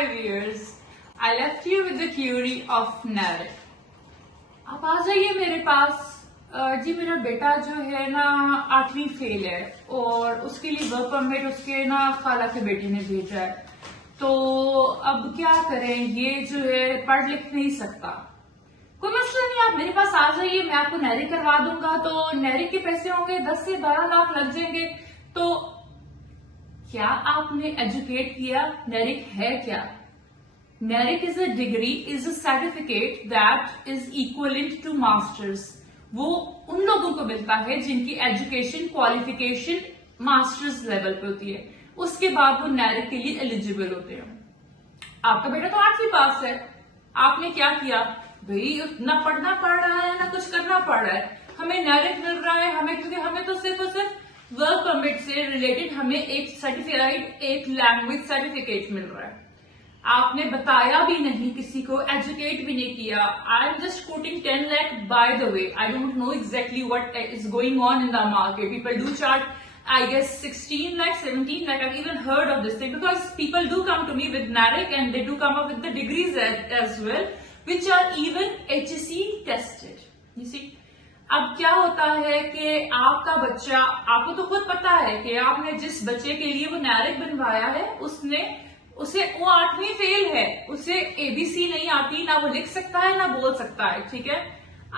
5 years, I left you with the theory of narrative. आप आ जाइए मेरे पास। जी मेरा बेटा जो है ना 8वीं फेल है और उसके लिए वर्क परमिट उसके ना खाला के बेटे ने भेजा है, तो अब क्या करें, ये जो है पढ़ लिख नहीं सकता। कोई मसला नहीं, आप मेरे पास आ जाइए, मैं आपको नैरिक करवा दूंगा। तो नैरिक के पैसे होंगे 10 से 12 लाख लग जाएंगे। तो क्या आपने एजुकेट किया? नैरिक है क्या? NARIC is a degree, is a certificate that is equivalent to masters. वो उन लोगों को मिलता है जिनकी एजुकेशन क्वालिफिकेशन मास्टर्स लेवल पे होती है, उसके बाद वो नैरिक के लिए एलिजिबल होते हैं। आपका बेटा तो 8वीं पास है, आपने क्या किया भाई, ना पढ़ना पड़ रहा है ना कुछ करना पड़ रहा है, हमें नैरिक मिल रहा है, हमें क्योंकि हमें तो सिर्फ और सिर्फ वर्क परमिट से रिलेटेड हमें एक सर्टिफाइड एक लैंग्वेज सर्टिफिकेट मिल रहा है। आपने बताया भी नहीं, किसी को एजुकेट भी नहीं किया। I am just coating 10 lakh by the way, I don't know exactly what is going on in the market. People do chart I guess 16 lakh, 17 lakh. I've even heard of this thing because people do come to me with NARIC and they do come up with the degrees as well, which are even HSC tested. You see? अब क्या होता है कि आपका बच्चा, आपको तो खुद पता है कि आपने जिस बच्चे के लिए वो नैरिक बनवाया है उसे वो 8वीं फेल है, उसे ABC नहीं आती, ना वो लिख सकता है ना बोल सकता है, ठीक है।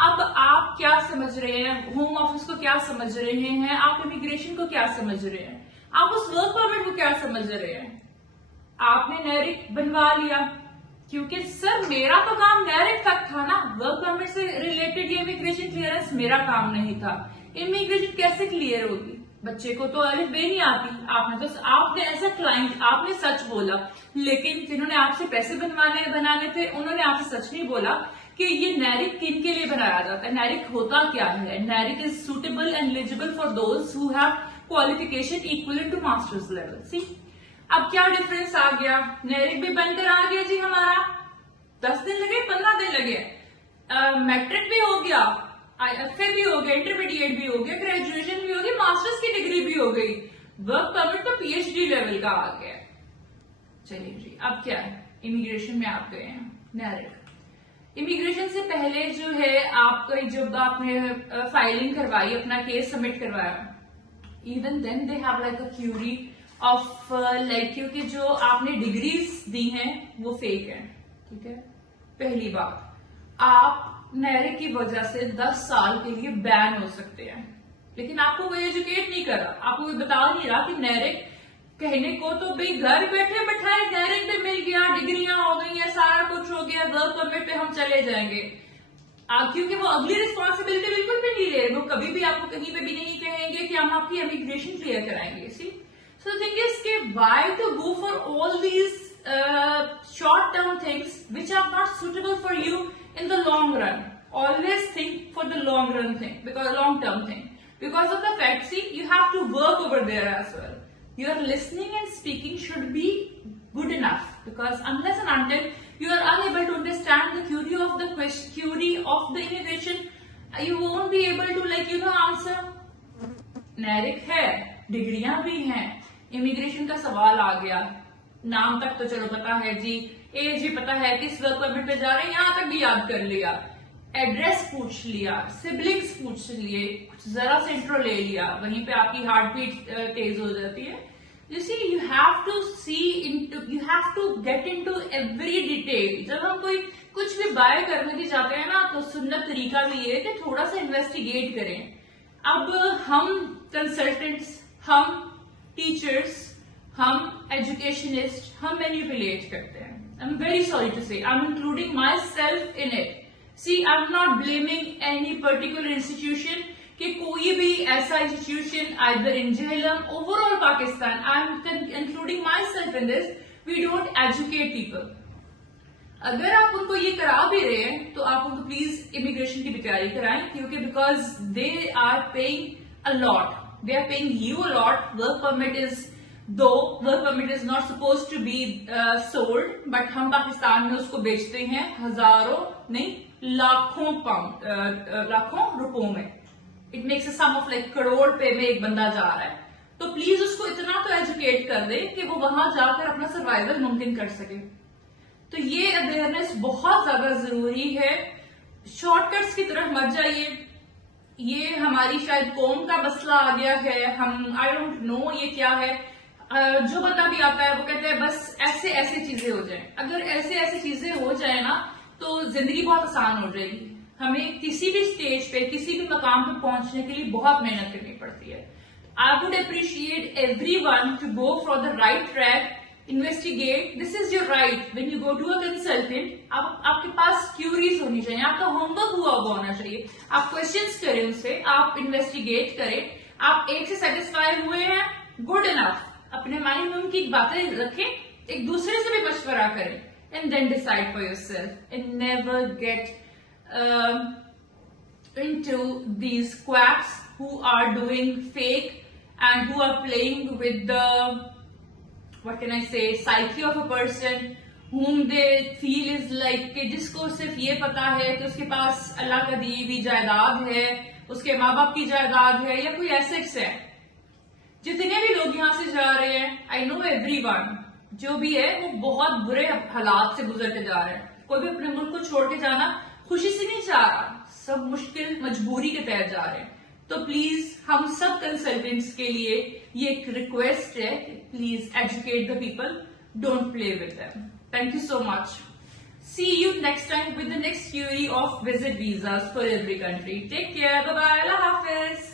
अब आप क्या समझ रहे हैं, होम ऑफिस को क्या समझ रहे हैं, आप इमिग्रेशन को क्या समझ रहे हैं, आप उस वर्क परमिट को क्या समझ रहे हैं? आपने नैरिक बनवा लिया क्योंकि सर मेरा तो काम नैरिक तक था ना, वर्क परमिट से रिलेटेड ये इमिग्रेशन क्लियरेंस मेरा काम नहीं था। इमिग्रेशन कैसे क्लियर होगी? बच्चे को तो अलिफ बे नहीं आती। आपने ऐसा क्लाइंट, आपने सच बोला, लेकिन जिन्होंने आपसे पैसे बनाने थे उन्होंने आपसे सच नहीं बोला कि ये नैरिक किन के लिए बनाया जाता है। नैरिक होता क्या है? NARIC is suitable and eligible for those who have qualification equal to masters level. See अब क्या डिफरेंस आ गया, नैरिक भी बनकर आ गया जी हमारा। 10 दिन लगे, 15 दिन लगे, मैट्रिक भी हो गया, IFA भी हो गया, इंटरमीडिएट भी हो गया, ग्रेजुएशन भी हो गई, मास्टर्स की डिग्री भी हो गई, वर्क परमिट तो PhD लेवल का आ गया। चलिए जी, अब क्या है, इमिग्रेशन में आप गए हैं। नैरिक इमिग्रेशन से पहले जो है आपका जब आपने फाइलिंग करवाई, अपना केस सबमिट करवाया, even then they have like a query of like, क्योंकि जो आपने डिग्रीज दी हैं वो फेक है, ठीक है। पहली बात, आप नैरिक की वजह से 10 साल के लिए बैन हो सकते हैं, लेकिन आपको कोई एजुकेट नहीं करा, आपको कोई बता नहीं रहा कि नैरिक कहने को तो भाई घर बैठे बैठाए नैरिक पे मिल गया, डिग्रियां हो गई है, सारा कुछ हो गया, वर्क परमिट पे हम चले जाएंगे। क्योंकि वो अगली रिस्पॉन्सिबिलिटी बिल्कुल भी नहीं ले, वो कभी भी आपको कहीं पे भी नहीं कहेंगे कि हम आपकी इमिग्रेशन क्लियर कराएंगे। सी सो थिंक इज के why to go for all these short term things which are not suitable for you in the long run. Always think for the long run thing, because long term thing, because of the fact, see, you have to work over there as well. Your listening and speaking should be good enough, because unless and until you are unable to understand the query of the immigration, you won't be able to answer. नैरिक है, डिग्रियां भी हैं, immigration का सवाल आ गया, नाम तक तो चलो पता है जी, एज भी पता है, किस वर्क परमिट पे जा रहे हैं यहां तक भी याद कर लिया, एड्रेस पूछ लिया, सिबलिंग्स पूछ लिए, जरा से इंट्रो ले लिया, वहीं पे आपकी हार्ट बीट तेज हो जाती है। You see, you have to see into, you have to get into every detail. जब हम कोई कुछ भी बाय करने की जाते हैं ना, तो सुन्नत तरीका भी ये है कि थोड़ा सा इन्वेस्टिगेट करें। अब हम कंसल्टेंट्स, हम टीचर्स, हम एजुकेशनिस्ट, हम मैनिपुलेट करते हैं। I'm very sorry to say, I'm including myself in it. See, I'm not blaming any particular institution कि कोई भी ऐसा institution either in Jhelum, overall Pakistan, I'm including myself in this. We don't educate people. अगर आप उनको ये करा भी रहे हैं तो आप उनको प्लीज इमिग्रेशन की भी तैयारी कराएं, क्योंकि because they are paying a lot, they are paying you a lot. Work permit is, though work permit is not supposed to be sold, but हम पाकिस्तान में उसको बेचते हैं हजारों नहीं लाखों पाउंड, लाखों रुपयों में। It makes a sum of like crore पे में एक बंदा जा रहा है, तो प्लीज उसको इतना तो एजुकेट कर दे कि वो वहां जाकर अपना सर्वाइवल मुमकिन कर सके। तो ये अवेयरनेस बहुत ज्यादा जरूरी है। शॉर्टकट्स की तरफ मत जाइए। ये हमारी शायद कौम का मसला आ गया है, हम आई डोंट नो ये क्या है। जो बंदा भी आता है वो कहते हैं बस ऐसे ऐसे चीजें हो जाएं। अगर ऐसे ऐसे चीजें हो जाए ना तो जिंदगी बहुत आसान हो जाएगी। हमें किसी भी स्टेज पे किसी भी मकाम पे पहुंचने के लिए बहुत मेहनत करनी पड़ती है। I would appreciate everyone to go for the right track, investigate, this is your right. When you go to a consultant, आपके पास क्यूरीज होनी चाहिए, आपका होमवर्क हुआ होना चाहिए। आप क्वेश्चंस करें उनसे, आप इन्वेस्टिगेट करें। आप एक से सेटिस्फाई हुए हैं, गुड इनफ। अपने माइंड में उनकी बातें रखें, एक दूसरे से भी मशवरा करें, and then decide for yourself and never get into these quacks who are doing fake and who are playing with the, what can I say, psyche of a person whom they feel is like कि जिसको सिर्फ ये पता है कि उसके पास अल्लाह का दी हुई जायदाद है, उसके माँ बाप की जायदाद है या कोई एसेट्स है। जितने भी लोग यहाँ से जा रहे हैं, आई नो एवरीवन, जो भी है वो बहुत बुरे हालात से गुजर के जा रहे हैं। कोई भी अपने मुल्क को छोड़ के जाना खुशी से नहीं जा रहा, सब मुश्किल मजबूरी के तहत जा रहे हैं। तो प्लीज हम सब कंसल्टेंट्स के लिए ये एक रिक्वेस्ट है, please educate the people, don't play with them. Thank you so much. See you next time with the next theory of visit visas for every country. Take care. Bye bye. Allah Hafiz.